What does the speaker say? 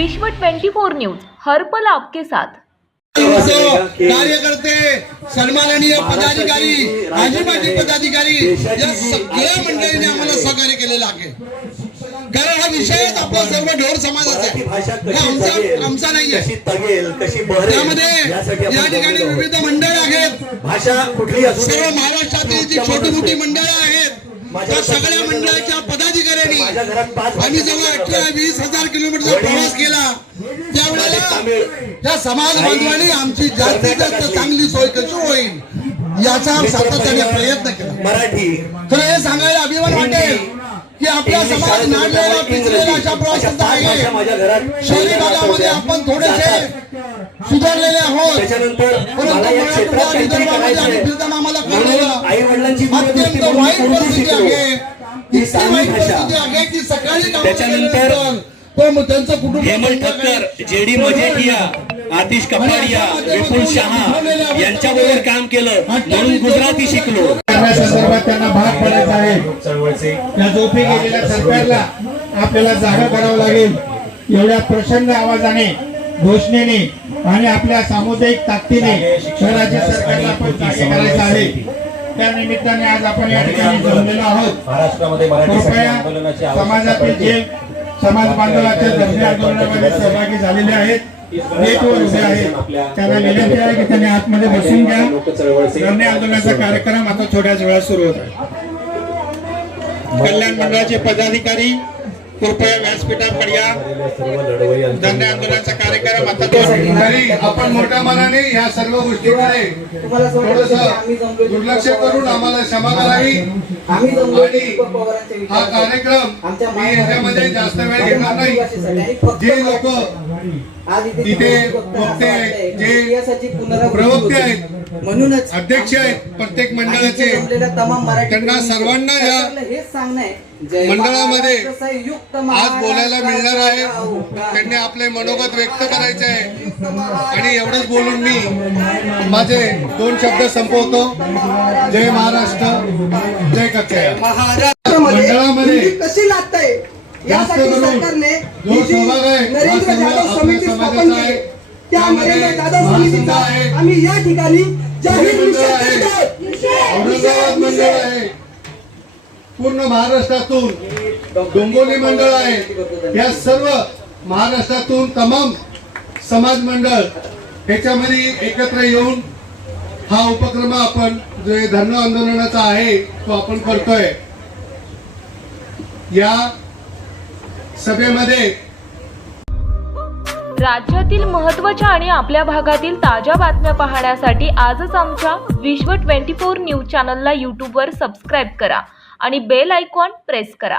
विश्व 24 न्यूज हर्पल आपके साथ. कार्यकर्ते सन्माननीय पदाधिकारी आजीबाजी पदाधिकारी या सगळ्या मंडळींनी आम्हाला सहकार्य केलेलं आहे. कारण हा विषयच आपला सर्व ढोर समाजाचा आहे. आमचा आमचा नाहीये. कशी तगेल कशी बहरेल त्यामध्ये या ठिकाणी. विविध मंडळ आहेत. भाषा कुठली सर्व महाराष्ट्रातील जी छोटी मोठी मंडळं आहेत त्या सगळ्या मंडळाच्या पाच आम्ही जेव्हा. अठरा वीस हजार किलोमीटरचा प्रवास केला त्यावेळेला या समाज बांधवांनी आमची जास्तीत जास्त चांगली सोय कशी होईल याचा सातत्याने प्रयत्न केला. मराठी तर हे सांगायला अभिमान वाटेल की आपला समाज नाडलेला पिचलेला अशा प्रवासाचा आहे. शहरी भागामध्ये आपण थोडेसे सुधारलेले आहोत. परंतु आम्हाला कळलेलं अत्यंत वाईट परिस्थिती आहे. भाषा. सकाळी त्याच्यानंतर पण त्यांचं कुटुंब हेमंत ठक्कर आतिश कपाडिया विपुल शहा यांच्याबरोबर काम केलं. म्हणून गुजराती शिकलो. करण्यासंदर्भात त्यांना भाग पडायचा आहे. या झोपी गेलेल्या सरकारला आपल्याला जागा करावं लागेल. एवढ्या प्रचंड आवाजाने घोषणेने आणि आपल्या सामुदायिक ताकदीने राज्य सरकारला आपण जागे करायचं आहे. त्या निमित्ताने आज आपण या ठिकाणी जमलेलो आहोत. महाराष्ट्रामध्ये मराठी समाजातील. जे समाज बांधवाच्या धरणे आंदोलनामध्ये सहभागी झालेले आहेत. त्यांना विनंती आहे की त्यांनी आतमध्ये बसून घ्या. धरणे आंदोलनाचा कार्यक्रम आता थोड्याच वेळात सुरू होत आहे कल्याण मंडळाचे पदाधिकारी कृपया व्यासपीठावर या सर्व लढवई धरणे आंदोलनाचा कार्यक्रम आता तरी आपण मोठ्या मनाने या सर्व गोष्टीकडे थोडस दुर्लक्ष करून आम्हाला क्षमा करावी. आणि हा. कार्यक्रम मी याच्यामध्ये जास्त वेळ घेणार नाही. जे लोक असं वक्ते आहेत, जे प्रवक्ते होते. आहेत, म्हणूनच अध्यक्ष आहेत प्रत्येक मंडळाचे. त्यांना सर्वांना या मंडळामध्ये आज बोलायला मिळणार आहे. त्यांनी आपले मनोगत व्यक्त करायचे आहे. आणि एवढंच बोलून मी माझे दोन शब्द संपवतो. जय महाराष्ट्र जय कथ्या मंडळामध्ये कशी यासाठी सरकारने जो जी सहभाग आहे, नरेंद्र सर्व जाधव आपल्या समिती समाजाचा स्थापन आहे. केली. त्या त्यामध्ये नरेंद्र जाधव महासंघ समितीचा आहे. आम्ही या ठिकाणी जाहीर. औरंगाबाद मंडळ आहे. पूर्ण महाराष्ट्रातून डोंबोली मंडळ आहे. या सर्व महाराष्ट्रातून तमाम समाज मंडळ ह्याच्यामध्ये एकत्र येऊन हा उपक्रम आपण जो धरणं आंदोलनाचा आहे तो आपण करतोय. या सभेमध्ये राज्यातील महत्त्वाच्या आणि आपल्या भागातील ताज्या बातम्या पाहण्यासाठी आजच आमच्या विश्व 24 न्यूज चॅनलला यूट्यूबवर सबस्क्राईब करा आणि बेल आयकॉन प्रेस करा.